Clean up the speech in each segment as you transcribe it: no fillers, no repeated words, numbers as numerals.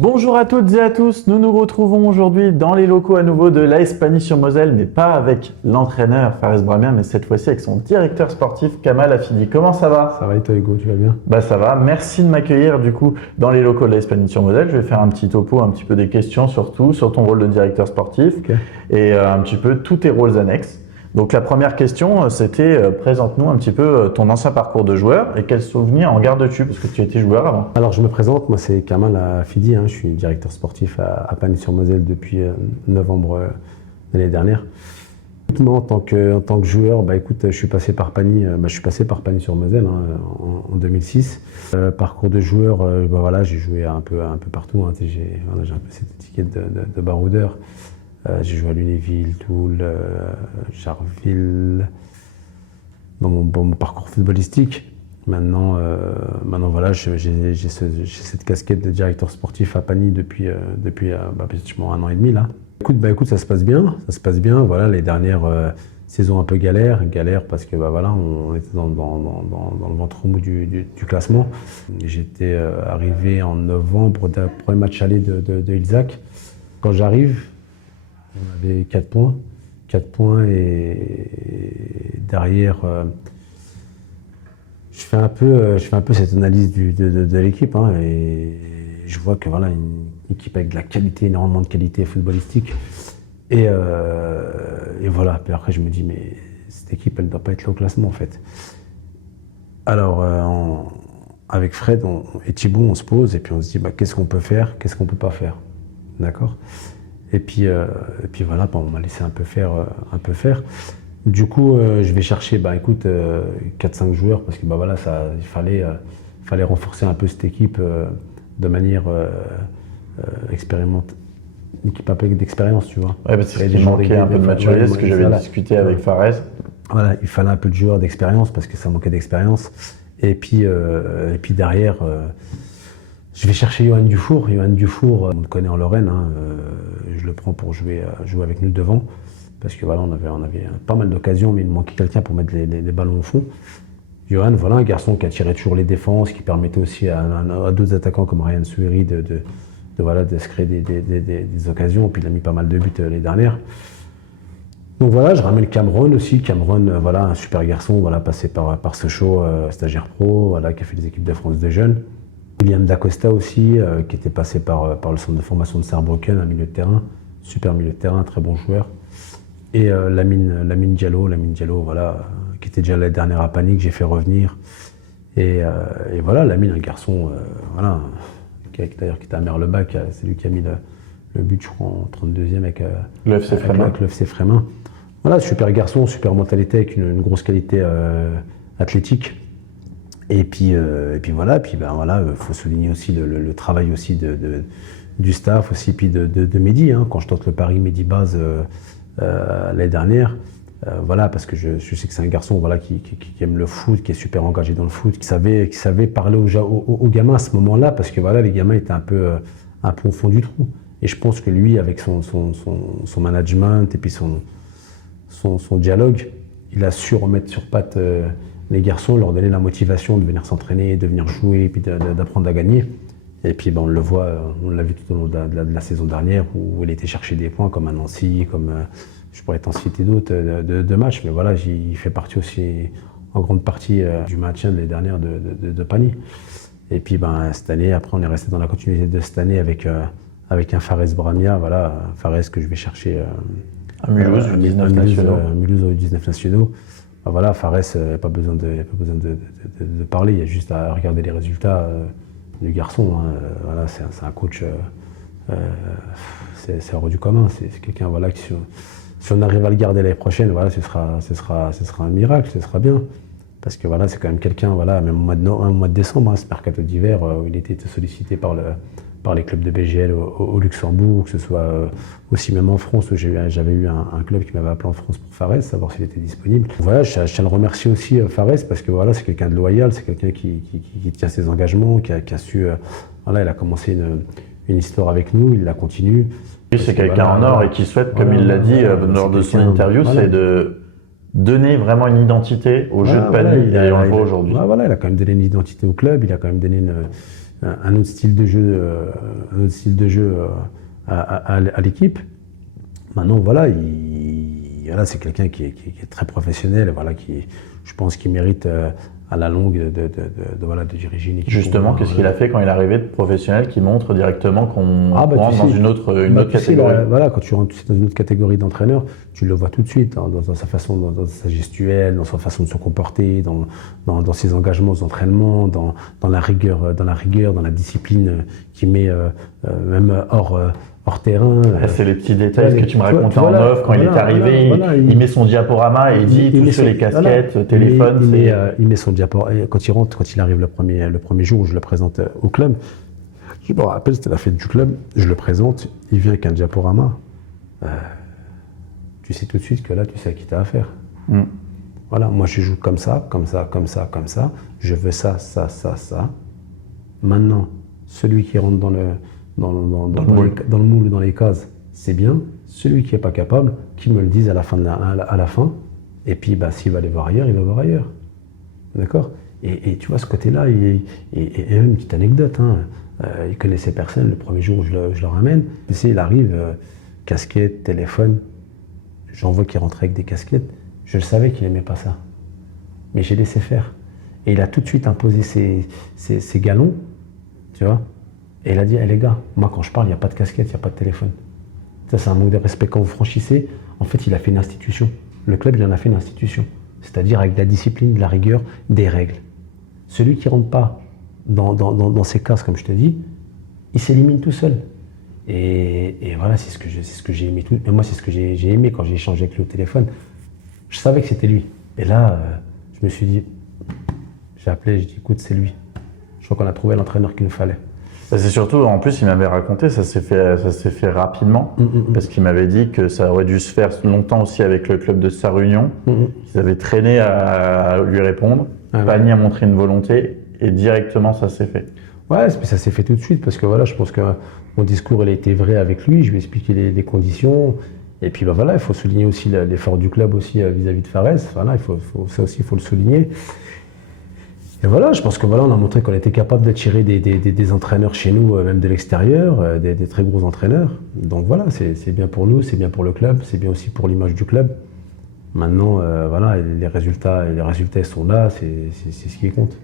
Bonjour à toutes et à tous, nous nous retrouvons aujourd'hui dans les locaux à nouveau de l'AS Pagny-sur-Moselle, mais pas avec l'entraîneur Fares Bramia, mais cette fois-ci avec son directeur sportif Kamal Afidi. Comment ça va? Ça va et toi Hugo, tu vas bien? Bah ça va, merci de m'accueillir du coup dans les locaux de l'AS Pagny-sur-Moselle. Je vais faire un petit topo, un petit peu des questions surtout sur ton rôle de directeur sportif et un petit peu tous tes rôles annexes. Donc la première question, c'était présente-nous un petit peu ton ancien parcours de joueur et quels souvenirs en gardes-tu parce que tu étais joueur avant. Alors je me présente, moi c'est Kamal Afidi, je suis directeur sportif à Pagny-sur-Moselle depuis novembre l'année dernière. Moi, en tant que joueur, écoute, je suis passé par Pagny-sur-Moselle en 2006. Parcours de joueur, voilà, j'ai joué un peu partout. J'ai un peu cette étiquette de baroudeur. J'ai joué à Lunéville, Toul, Charleville, dans mon parcours footballistique. Maintenant voilà, j'ai cette casquette de directeur sportif à Pagny depuis pratiquement 1 an et demi là. Écoute, ça se passe bien. Voilà, les dernières saisons un peu galère parce que voilà, on était dans le ventre mou du classement. J'étais arrivé en novembre d'un premier match aller de Ilzac. Quand j'arrive, on avait 4 points et derrière, je fais un peu cette analyse de l'équipe et je vois que voilà, une équipe avec de la qualité, énormément de qualité footballistique et voilà. Puis après je me dis mais cette équipe elle ne doit pas être là au classement en fait. Alors avec Fred et Thibaut on se pose et puis on se dit qu'est-ce qu'on peut faire, qu'est-ce qu'on peut pas faire, d'accord? Et puis voilà, on m'a laissé un peu faire. Du coup, je vais chercher, 4-5 joueurs parce que voilà, il fallait renforcer un peu cette équipe de manière expérimentale, une équipe un peu d'expérience, tu vois. Ouais, parce qu'il manquait un peu de maturité, ce que j'avais discuté avec Fares. Voilà, il fallait un peu de joueurs d'expérience parce que ça manquait d'expérience. Et puis derrière. Je vais chercher Johan Dufour. Johan Dufour, on le connaît en Lorraine. Je le prends pour jouer avec nous devant. Parce que voilà, on avait pas mal d'occasions, mais il manquait quelqu'un pour mettre les ballons au fond. Johan, voilà, un garçon qui attirait toujours les défenses, qui permettait aussi à d'autres attaquants comme Ryan Souiri de se créer des occasions. Puis il a mis pas mal de buts les dernières. Donc voilà, je ramène Cameron aussi. Cameron, voilà, un super garçon, voilà, passé par Sochaux, stagiaire pro, voilà, qui a fait les équipes de France de jeunes. William Dacosta aussi, qui était passé par le centre de formation de Saarbrücken, un milieu de terrain, super milieu de terrain, très bon joueur. Et Lamine Diallo, voilà, qui était déjà la dernière à Pagny, que j'ai fait revenir. Et voilà, Lamine, un garçon, voilà, qui était à Merlebach, c'est lui qui a mis le but, je crois, en 32e avec le FC Frémin. Voilà, super garçon, super mentalité, avec une grosse qualité athlétique. Et puis voilà, faut souligner aussi le travail aussi du staff aussi, puis de Mehdi, quand je tente le pari Mehdi Baz l'année dernière, voilà, parce que je sais que c'est un garçon voilà qui aime le foot, qui est super engagé dans le foot, qui savait parler aux gamins à ce moment-là, parce que voilà, les gamins étaient un peu au fond du trou. Et je pense que lui, avec son management et puis son dialogue, il a su remettre sur pattes les garçons, leur donner la motivation de venir s'entraîner, de venir jouer, et puis d'apprendre à gagner. Et puis on le voit, on l'a vu tout au long de la saison dernière où il était chercher des points comme à Nancy, comme je pourrais t'en citer d'autres de matchs, mais voilà, il fait partie aussi en grande partie du maintien de l'année dernière de Pagny. Et puis cette année, après on est resté dans la continuité de cette année avec un Fares Bramia, voilà, Fares que je vais chercher à Mulhouse, Mulhouse aux 19 nationaux. Voilà, Fares, il n'y a pas besoin de parler, il y a juste à regarder les résultats du garçon. Voilà, c'est un coach, c'est hors du commun. C'est quelqu'un voilà, qui, si on arrive à le garder l'année prochaine, voilà, ce sera un miracle, ce sera bien. Parce que voilà, c'est quand même quelqu'un, voilà, même au mois de décembre, ce mercato d'hiver, où il était sollicité par les clubs de BGL au Luxembourg, que ce soit aussi même en France, où j'avais eu un club qui m'avait appelé en France pour Fares, savoir s'il était disponible. Voilà, je tiens à le remercier aussi, Fares, parce que voilà, c'est quelqu'un de loyal, c'est quelqu'un qui tient ses engagements, qui a su... voilà, il a commencé une histoire avec nous, il la continue. Oui, c'est quelqu'un en or et qui souhaite, comme il l'a dit lors de son interview, c'est de donner vraiment une identité au jeu de Pagny et on le voit aujourd'hui. Voilà, il a quand même donné une identité au club, il a quand même donné un autre style de jeu, à l'équipe. Maintenant, voilà, voilà, c'est quelqu'un qui est très professionnel, voilà, je pense qu'il mérite à la longue voilà, de diriger une équipe. Justement, qu'est-ce qu'il a fait quand il est arrivé de professionnel qui montre directement qu'on rentre dans une autre catégorie? Voilà, quand tu rentres dans une autre catégorie d'entraîneur, tu le vois tout de suite, hein, dans sa façon, dans sa gestuelle, dans sa façon de se comporter, dans ses engagements aux entraînements, dans la rigueur, dans la discipline qu'il met même hors terrain. C'est les petits détails que tu me racontais en off. Quand il est arrivé, il met son diaporama et il dit tous sur les casquettes, téléphone. Il met son diaporama. Quand il arrive le premier jour où je le présente au club, je me rappelle, c'était la fête du club, je le présente, il vient avec un diaporama. Tu sais tout de suite que là, tu sais à qui tu as affaire. Voilà, moi je joue comme ça, comme ça, comme ça, comme ça. Je veux ça, ça, ça, ça. Maintenant, celui qui rentre dans le moule, dans les cases, c'est bien. Celui qui n'est pas capable, qu'il me le dise à la fin. Et puis, s'il va aller voir ailleurs, il va voir ailleurs. D'accord ? Et tu vois, ce côté-là, et même une petite anecdote, hein, il connaissait personne le premier jour où je le ramène. Il arrive, casquette, téléphone. J'en vois qu'il rentrait avec des casquettes. Je savais qu'il n'aimait pas ça. Mais j'ai laissé faire. Et il a tout de suite imposé ses galons, tu vois. Et il a dit, les gars, moi quand je parle, il n'y a pas de casquette, il n'y a pas de téléphone. Ça, c'est un manque de respect. Quand vous franchissez, en fait, il a fait une institution. Le club, il en a fait une institution. C'est-à-dire avec de la discipline, de la rigueur, des règles. Celui qui ne rentre pas dans ces cases, comme je te dis, il s'élimine tout seul. Et voilà, c'est ce que j'ai aimé. Moi, c'est ce que j'ai aimé quand j'ai échangé avec lui au téléphone. Je savais que c'était lui. Et là, je me suis dit, j'ai appelé, j'ai dit, écoute, c'est lui. Je crois qu'on a trouvé l'entraîneur qu'il nous fallait. C'est surtout, en plus, il m'avait raconté, ça s'est fait rapidement, parce qu'il m'avait dit que ça aurait dû se faire longtemps aussi avec le club de Sarre-Union. Ils avaient traîné à lui répondre, Pagny a montré une volonté, et directement ça s'est fait. Ouais, ça s'est fait tout de suite, parce que voilà, je pense que mon discours, il a été vrai avec lui, je lui ai expliqué les conditions, et puis voilà, il faut souligner aussi l'effort du club aussi vis-à-vis de Fares, voilà, ça aussi, il faut le souligner. Et voilà, je pense que voilà, on a montré qu'on était capable d'attirer des entraîneurs chez nous, même de l'extérieur, des très gros entraîneurs. Donc voilà, c'est bien pour nous, c'est bien pour le club, c'est bien aussi pour l'image du club. Maintenant, voilà, les résultats sont là, c'est ce qui compte.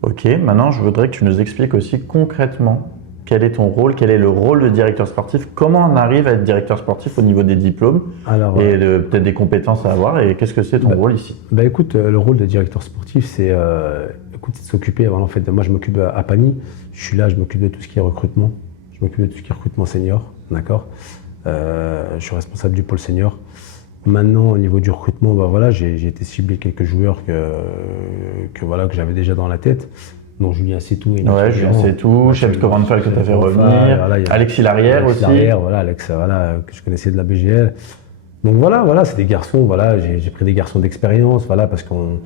Ok, maintenant je voudrais que tu nous expliques aussi concrètement quel est ton rôle, quel est le rôle de directeur sportif, comment on arrive à être directeur sportif au niveau des diplômes et peut-être des compétences à avoir, et qu'est-ce que c'est ton rôle ici? Écoute, le rôle de directeur sportif, c'est de s'occuper, en fait, moi je m'occupe à Pagny, je suis là, je m'occupe de tout ce qui est recrutement, je m'occupe de tout ce qui est recrutement senior, d'accord, je suis responsable du pôle senior. Maintenant, au niveau du recrutement, voilà, j'ai été ciblé quelques joueurs que j'avais déjà dans la tête. Donc Julien Setou. Julien Setou, Chef Corenfal que tu as fait revenir, Alexis Larrière aussi. Alex, que je connaissais de la BGL. Donc voilà, c'est des garçons, j'ai pris des garçons d'expérience, parce qu'on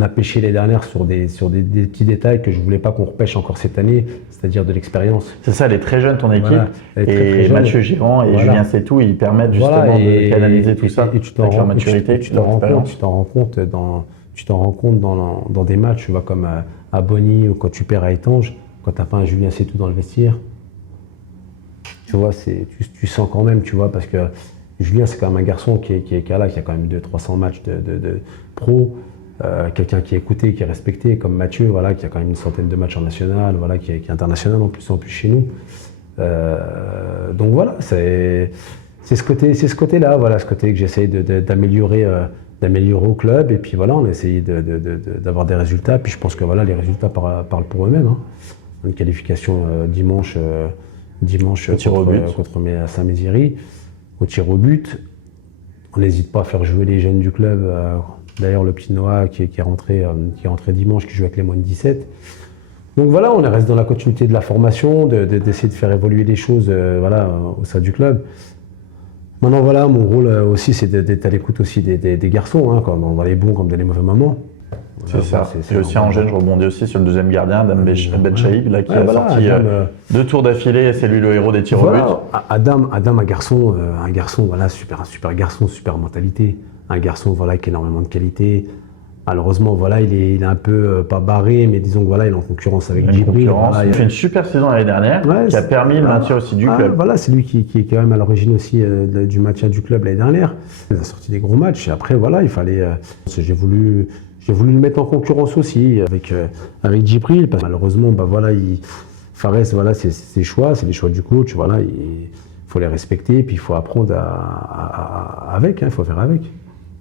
a pêché les dernières sur des petits détails que je voulais pas qu'on repêche encore cette année, c'est-à-dire de l'expérience. C'est ça, elle est très jeune ton équipe, et Mathieu Girand et Julien Setou, ils permettent justement de canaliser tout ça avec leur maturité, tu t'en rends compte dans des matchs, tu vois, comme à Bonny ou quand tu perds à Étanges, quand tu n'as pas un Julien Setou dans le vestiaire, tu vois, tu sens quand même, tu vois, parce que Julien, c'est quand même un garçon qui a quand même 200-300 matchs de pro, quelqu'un qui est écouté, qui est respecté, comme Mathieu, qui a quand même une centaine de matchs en national, qui est international en plus chez nous. Donc voilà, c'est ce côté-là, ce côté que j'essaye d'améliorer au club, et puis on a essayé d'avoir des résultats, puis je pense que les résultats parlent pour eux-mêmes. Hein. Une qualification dimanche contre Saint-Mézières, au tir au but. On n'hésite pas à faire jouer les jeunes du club. D'ailleurs, le petit Noah qui est rentré dimanche, qui joue avec les moins de 17. Donc voilà, on reste dans la continuité de la formation, d'essayer de faire évoluer les choses au sein du club. Maintenant, mon rôle aussi, c'est d'être à l'écoute aussi des garçons, dans les bons comme dans les mauvais moments. C'est ça. Et aussi en jeune, je rebondis aussi sur le deuxième gardien, Adam Benchaïb, qui a sorti 2 tours d'affilée, et c'est lui le héros des tirs au but. Adam, un garçon, un super garçon, super mentalité, un garçon qui a énormément de qualité, Malheureusement, voilà, il est un peu pas barré, mais disons que voilà, il est en concurrence avec Une Djibril. concurrence. Voilà, Il fait une super saison l'année dernière, Ouais, qui a permis le maintien aussi du club. Voilà, c'est lui qui est quand même à l'origine aussi du maintien du club l'année dernière. Il a sorti des gros matchs et après, voilà, il fallait. J'ai voulu le mettre en concurrence aussi avec Djibril. Parce que malheureusement, bah voilà, Fares, voilà, c'est ses choix, c'est les choix du coach. Voilà, il faut les respecter, puis il faut apprendre avec, il faut faire avec.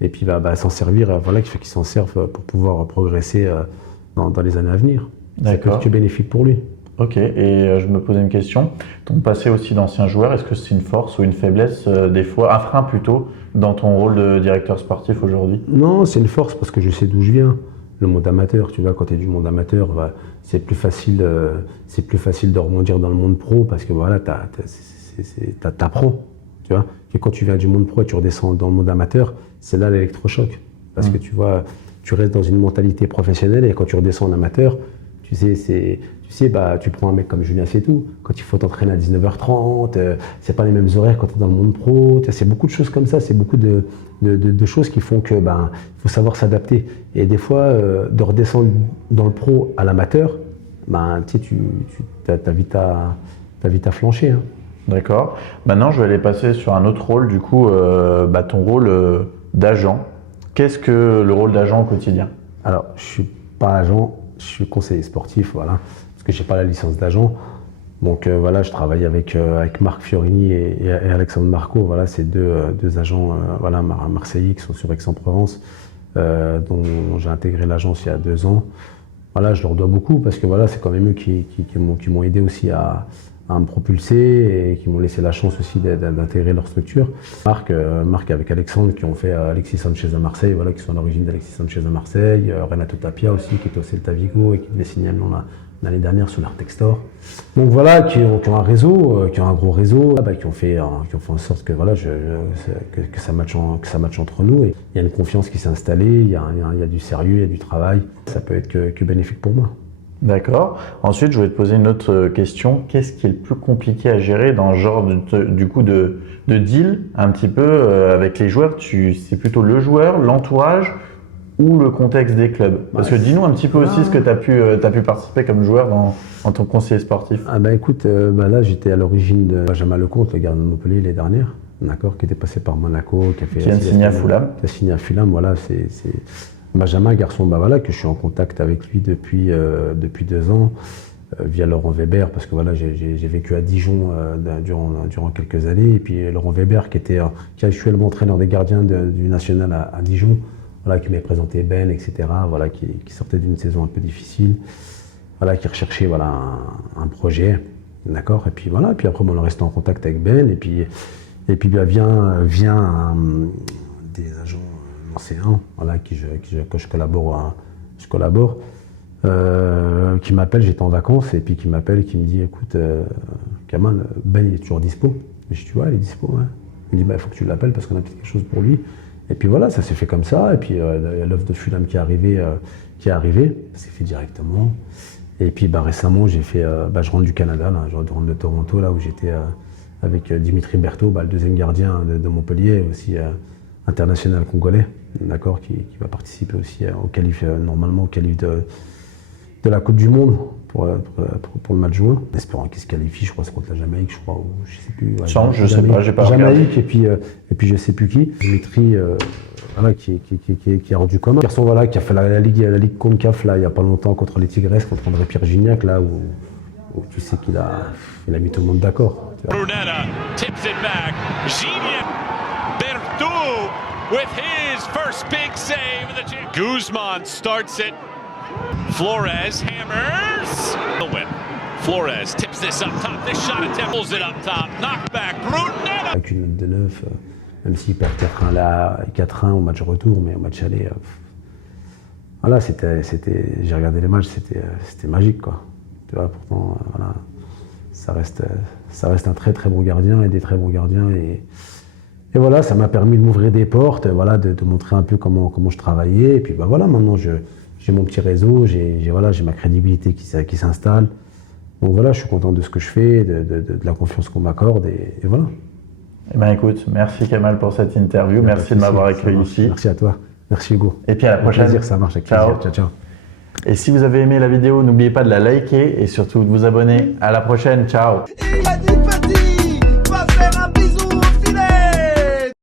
Et puis s'en servir, voilà, qu'il s'en serve pour pouvoir progresser dans les années à venir. D'accord. C'est bénéfique pour lui. Ok, et je me posais une question. Ton passé aussi d'ancien joueur, est-ce que c'est une force ou une faiblesse des fois, un frein plutôt, dans ton rôle de directeur sportif aujourd'hui? Non, c'est une force parce que je sais d'où je viens. Le monde amateur, tu vois, quand tu es du monde amateur, c'est plus facile de rebondir dans le monde pro parce que voilà, t'apprends, tu vois. Et quand tu viens du monde pro et tu redescends dans le monde amateur, c'est là l'électrochoc. Parce que tu vois, tu restes dans une mentalité professionnelle et quand tu redescends en amateur, tu prends un mec comme Julien Sétou, quand il faut t'entraîner à 19h30, c'est pas les mêmes horaires quand tu es dans le monde pro, c'est beaucoup de choses comme ça, c'est beaucoup de choses qui font que faut savoir s'adapter. Et des fois, de redescendre dans le pro à l'amateur, t'as vite à flancher. Hein. D'accord. Maintenant, je vais aller passer sur un autre rôle, du coup, ton rôle d'agent. Qu'est-ce que le rôle d'agent au quotidien? Alors, je suis pas agent, je suis conseiller sportif, voilà, parce que j'ai pas la licence d'agent. Donc voilà, je travaille avec Marc Fiorini et Alexandre Marco. Voilà, c'est deux agents marseillais qui sont sur Aix-en-Provence, dont j'ai intégré l'agence il y a 2 ans. Voilà, je leur dois beaucoup parce que voilà, c'est quand même eux qui m'ont aidé aussi à me propulser et qui m'ont laissé la chance aussi d'intégrer leur structure. Marc avec Alexandre qui ont fait Alexis Sanchez à Marseille, voilà, qui sont à l'origine d'Alexis Sanchez à Marseille, Renato Tapia aussi qui était au Celta Vigo et qui devait signer l'année dernière sur l'Artextor. Donc voilà, qui ont un réseau, qui ont un gros réseau, qui ont fait en sorte que voilà, que ça matche entre nous. Et il y a une confiance qui s'est installée, il y a du sérieux, il y a du travail. Ça peut être que bénéfique pour moi. D'accord. Ensuite, je vais te poser une autre question. Qu'est-ce qui est le plus compliqué à gérer dans ce genre de deal un petit peu avec les joueurs? C'est plutôt le joueur, l'entourage ou le contexte des clubs? Parce que dis-nous un petit peu aussi ce que tu as pu participer comme joueur en tant que conseiller sportif. Écoute, là j'étais à l'origine de Benjamin Lecomte, le gardien de Montpellier l'année dernière, d'accord, qui était passé par Monaco, qui a signé à Fulham. Qui a signé à Fulham, voilà, c'est Benjamin, garçon, que je suis en contact avec lui depuis 2 ans, via Laurent Weber, parce que voilà, j'ai vécu à Dijon durant quelques années, et puis Laurent Weber, qui est actuellement entraîneur des gardiens du national à Dijon, voilà, qui m'avait présenté Ben, etc., voilà, qui sortait d'une saison un peu difficile, voilà, qui recherchait voilà, un projet, d'accord, et puis voilà, puis après on est resté en contact avec Ben, et puis vient des agents anciens, voilà, que je collabore, qui m'appelle, j'étais en vacances, et puis qui m'appelle et qui me dit, écoute, Kamal, Ben il est toujours dispo. Je dis, tu vois, il est dispo, ouais. Il me dit, il faut que tu l'appelles parce qu'on a peut-être quelque chose pour lui. Et puis voilà, ça s'est fait comme ça, et puis il y a l'offre de Fulham qui est arrivée, ça s'est fait directement. Et puis récemment, je rentre du Canada, là, je rentre de Toronto, là où j'étais avec Dimitri Berthaud, le deuxième gardien de Montpellier, aussi international congolais, d'accord, qui va participer aussi au qualif, normalement au qualif de la Coupe du Monde pour le match juin. Espérant qu'il se qualifie, je crois que c'est contre la Jamaïque, je crois, ou je sais plus. Ouais, je sais pas, j'ai pas regardé. Jamaïque et puis je sais plus qui. Dimitri, voilà, qui est rendu commun. Garçon, voilà, qui a fait la Ligue CONCAF là il y a pas longtemps contre les Tigresses, contre André Pierre Gignac, là où tu sais qu'il a mis tout le monde d'accord. Brunetta tips it back. Gignac, Berthaud with his first big save. Guzman starts it. Flores hammers. The win. Flores tips this up top. This shot attempt pulls it up top. Knockback. Brunetta. Avec une note de 9, même s'il perd 4-1 là, 4-1 au match retour, mais au match aller, voilà, j'ai regardé les matchs, c'était magique, quoi. Tu vois, pourtant, voilà, ça reste un très très bon gardien et des très bons gardiens et voilà, ça m'a permis de m'ouvrir des portes, voilà, de montrer un peu comment je travaillais et puis voilà, maintenant j'ai mon petit réseau, j'ai ma crédibilité qui s'installe. Donc voilà, je suis content de ce que je fais, de la confiance qu'on m'accorde et voilà. Eh bien écoute, merci Kamal pour cette interview, merci de m'avoir accueilli ici. Merci à toi. Merci Hugo. Et puis à la prochaine. Plaisir, ça marche avec Ciao. plaisir. Ciao, ciao. Et si vous avez aimé la vidéo, n'oubliez pas de la liker et surtout de vous abonner. À la prochaine. Ciao. Il m'a dit petit